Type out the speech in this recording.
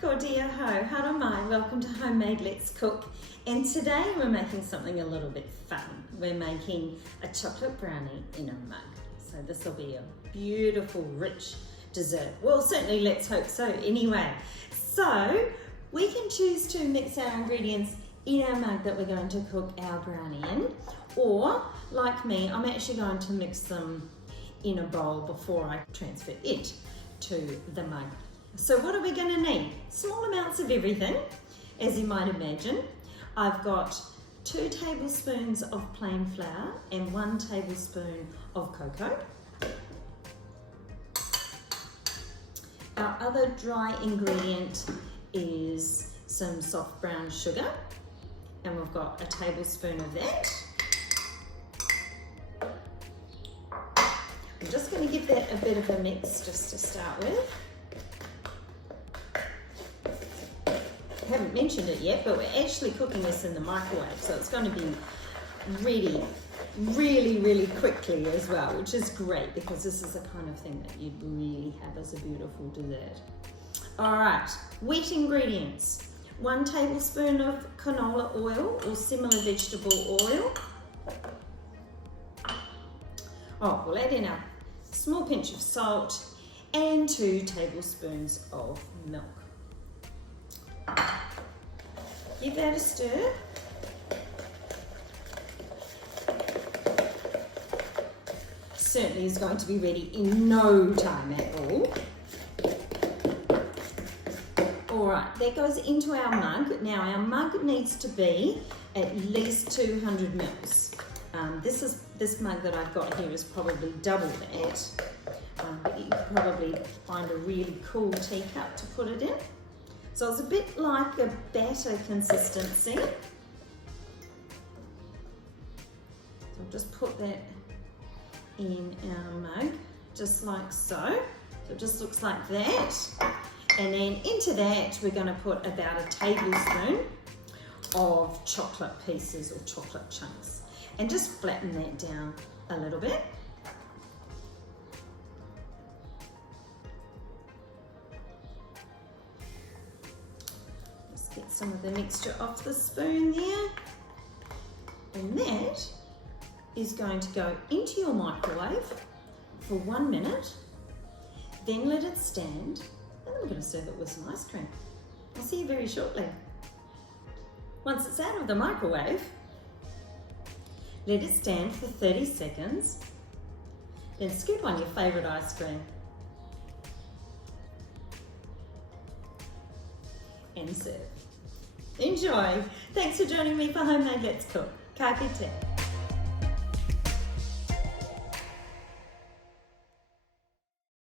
ko dia ho, hara mai, welcome to Homemade Let's Cook. And today we're making something a little bit fun. We're making a chocolate brownie in a mug. So this will be a beautiful, rich dessert. Well, certainly let's hope so anyway. So we can choose to mix our ingredients in our mug that we're going to cook our brownie in, or like me, I'm actually going to mix them in a bowl before I transfer it to the mug. So what are we going to need? Small amounts of everything, as you might imagine. I've got 2 tablespoons of plain flour and 1 tablespoon of cocoa. Our other dry ingredient is some soft brown sugar, and we've got a tablespoon of that. I'm just going to give that a bit of a mix just to start with. I haven't mentioned it yet, but we're actually cooking this in the microwave, so it's going to be ready really quickly as well, which is great because this is the kind of thing that you'd really have as a beautiful dessert. All right, wet ingredients. 1 tablespoon of canola oil or similar vegetable oil. Oh, we'll add in a small pinch of salt and 2 tablespoons of milk. Give that a stir. Certainly is going to be ready in no time at all. All right, that goes into our mug. Now our mug needs to be at least 200 mils. This mug that I've got here is probably double that, but you can probably find a really cool teacup to put it in. So it's a bit like a batter consistency. So I'll just put that in our mug, just like so. So it just looks like that. And then into that, we're going to put about a tablespoon of chocolate pieces or chocolate chunks. And just flatten that down a little bit. Just get some of the mixture off the spoon there. And that is going to go into your microwave for 1 minute. Then let it stand. And then we're going to serve it with some ice cream. I'll see you very shortly. Once it's out of the microwave, let it stand for 30 seconds, then scoop on your favourite ice cream and serve. Enjoy! Thanks for joining me for Homemade Let's Cook. Ka kite.